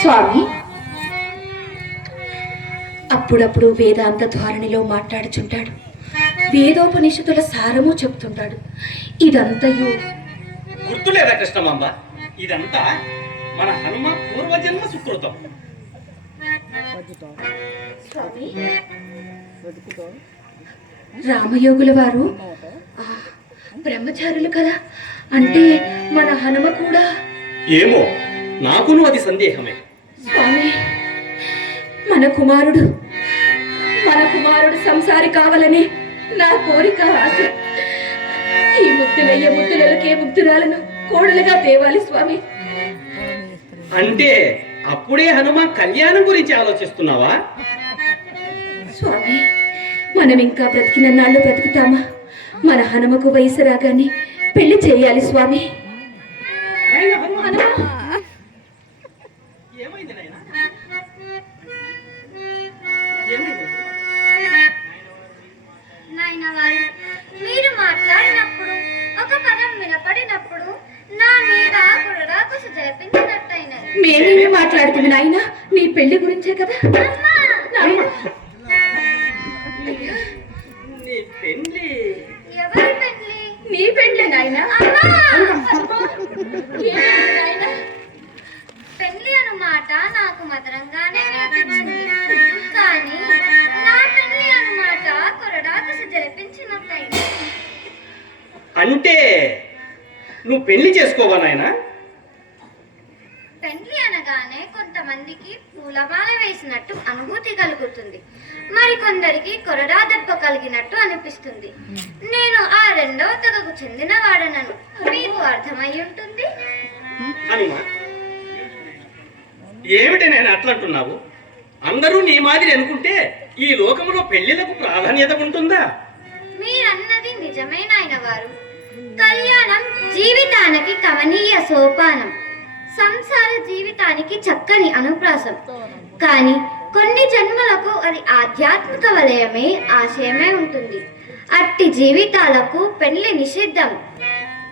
స్వామి అప్పుడప్పుడు వేదాంత ధోరణిలో మాట్లాడుచుంటాడు, వేదోపనిషత్తుల సారము చెప్తుంటాడు. ఇదంతయు గుర్తులేదా కృష్ణమాంబ? ఇదంతా మన హనుమ పూర్వజన్మ సుకృతం. స్వామి రామయోగుల వారు బ్రహ్మచారులు కదా, అంటే మన హనుమ కూడా? ఏమో, నాకును అది సందేహమే. స్వామి మన కుమారుడు సంసారి కావాలని నా కోరిక, ఆశ. ఈ ముద్దులయ్యే ముద్దులకే ముద్దురాలను కోడలుగా తేవాలి స్వామి. అంటే అప్పుడే హనుమ కళ్యాణం గురించి ఆలోచిస్తున్నావా? స్వామి మనం ఇంకా బ్రతికిన నాళ్ళు బ్రతుకుతామా? మన హనుమకు వయసు రాగానే పెళ్లి చేయాలి స్వామి. మీరు మాట్లాడినప్పుడు ఒక పదం వినపడినప్పుడు నా మీద కురడాకుసు జరిపించినట్టయినది. మేమేమి మాట్లాడుతుంది నాయన, నీ పెళ్లి గురించే కదా. ఎవరి పెళ్లి? నీ పెళ్లి నాయన. పెళ్లి అన్నమాట నాకు మధురంగానే వినిపించింది, కానీ నా పెళ్లి అన్నమాట కురడాకుసు జరిపించినట్టయినది. అంటే నువ్వు పెళ్లి చేసుకోవా నాయనా? పెళ్లి అనగానే కొంతమందికి పూలమాల వేసినట్టు అనుభూతి కలుగుతుంది, మరికొందరికి కొరడా దెబ్బ కలిగినట్టు అనిపిస్తుంది. నేను ఆ రెండవ తెగకు చెందిన వాడనను మీకు అర్థమై ఉంటుంది. హనుమ, ఏమిటి నేను అట్లంటున్నావు? అందరూ నీ మాదిరి అనుకుంటే ఈ లోకంలో పెళ్లిలకు ప్రాధాన్యత ఉంటుందా? మీరన్నది నిజమే నాయన వారు. కళ్యాణం జీవితానికి కమనీయ సోపానం, సంసార జీవితానికి చక్కని అనుప్రాసం. కానీ కొన్ని జన్మలకు అది ఆధ్యాత్మిక వలయమే, ఆశయమే ఉంటుంది. అట్టి జీవితాలకు పెళ్లి నిషిద్ధం.